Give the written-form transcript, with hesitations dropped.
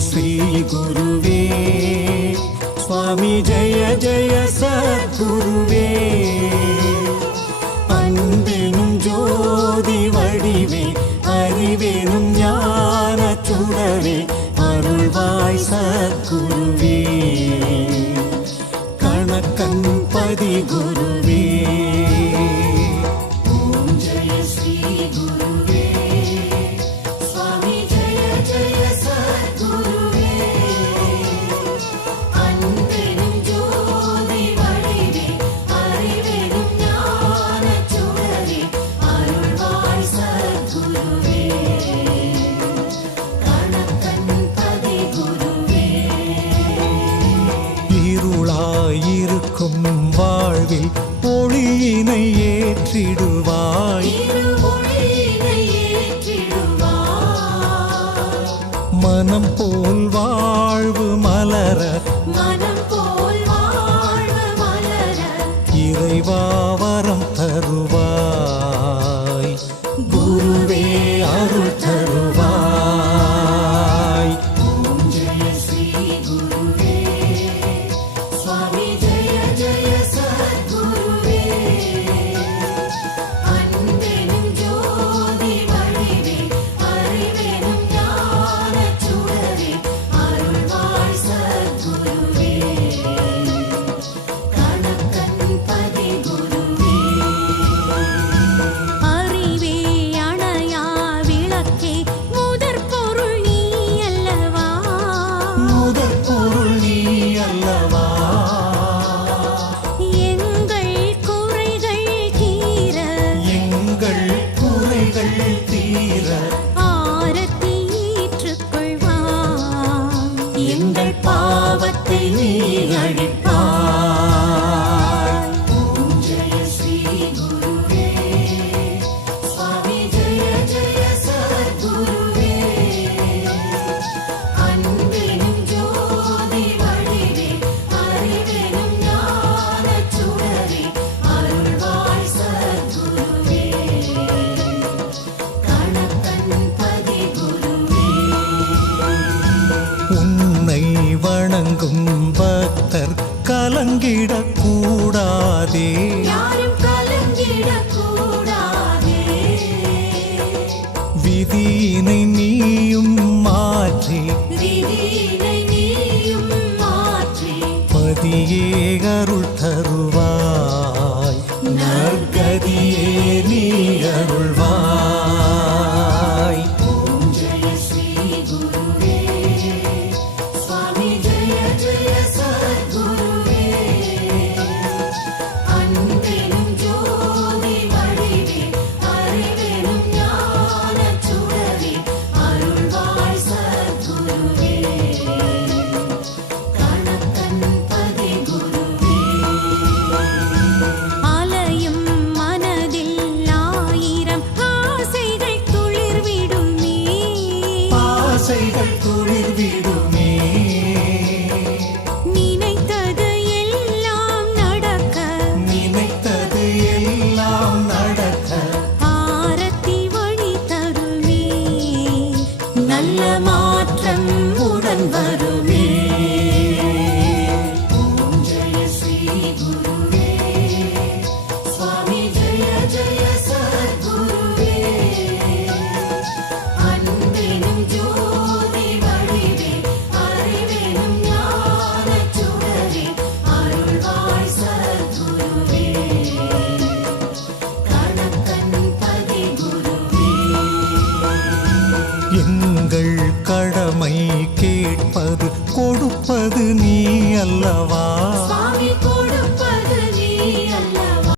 श्री गुरुवे स्वामी जय जय सद्गुरुवे அன்பெனும் ஜோதி வடிவே அறிவெனும் ஞான சுடரே அருள்வாய் சத்குருவே கணக்கன் பதி குருவே ஓம் ஜெய ஸ்ரீ குருவே சுவாமி ஜெய ஜெய சத்குருவே அன்பெனும் ஜோதி வடிவே அறிவெனும் ஞான சுடரே அருள்வாய் சத்குருவே கணக்கன் பதி குருவே இருளாயிருக்கும் வாழ்வில் ஒளியினை ஏற்றிடுவாய் மனம் போல் வாழ்வு மலர இறைவா வரம் தருவாய் குருவே அருள் தருவாய் ஓம் ஜெய ஸ்ரீ குருவே சுவாமி ஜெய ஜெய சத்குருவே அன்பெனும் ஜோதி வடிவே அறிவெனும் ஞான சுடரே அருள்வாய் சத்குருவே கணக்கன் பதி குருவே அறிவே அணையா விளக்கே முதற் பொருள் நீ அல்லவா முதற் பொருள் நீ அல்லவா எங்கள் குறைகள் தீர எங்கள் குறைகள் தீர ஆரத்தி ஏற்றுக்கொள்வாய் எங்கள் பாவத்தை நீ அழிப்பாய் ஓம் ஜெய ஸ்ரீ குருவே சுவாமி ஜெய ஜெய சத்குருவே அன்பெனும் ஜோதி வடிவே அறிவெனும் ஞான சுடரே அருள்வாய் சத்குருவே கணக்கன் பதி குருவே உன்னை வணங்கும் பக்தர் கலங்கிடக்கூடாதே யாரும் கலங்கிடக்கூடாதே விதியினை நீயும் மாற்றி விதியினை நீயும் மாற்றி பதியே அருள் தருவாய் நற்கதியே நீ அருள்வாய் ஓம் ஜெய ஸ்ரீ குருவே சுவாமி ஜெய ஜெய சத்குருவே அன்பெனும் ஜோதி வடிவே அறிவெனும் ஞான சுடரே அருள்வாய் சத்குருவே கணக்கன் பதி குருவே அலையும் மனதில் ஆயிரம் ஆசைகள் துளிர்விடுமே ஆசைகள் துளிர்விடுமே